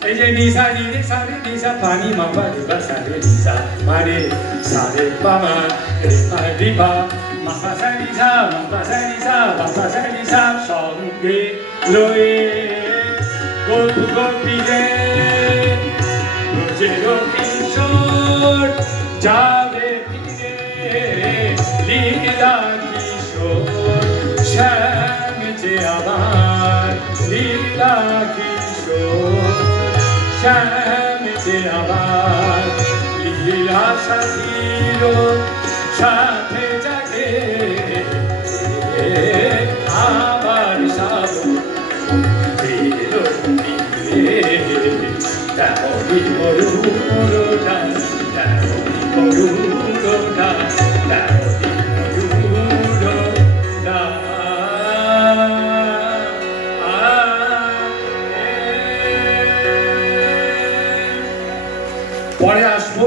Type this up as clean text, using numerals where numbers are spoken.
এই যে নিসা নি রে সা রে নিসা পানি মা পা রে বা সা রে নিসা মা রে সা রে পা মা রে পা রে পা মা পা সা নিসা মা পা সা নিসা মা পা সা নিসা সঙ্গে রয়ে গোপু গোপীরে রোজে কিশোর যাবে ফিরে লীলা কিশোর শ্যাম যে আমার লীলা কিশোর শ্যাম যে আমার লীলা সাথীর সাথে জাগে আমার সাধু তেমনি মরুরা তেমনি মরুরা তেমনি মরুরা পরে আসবো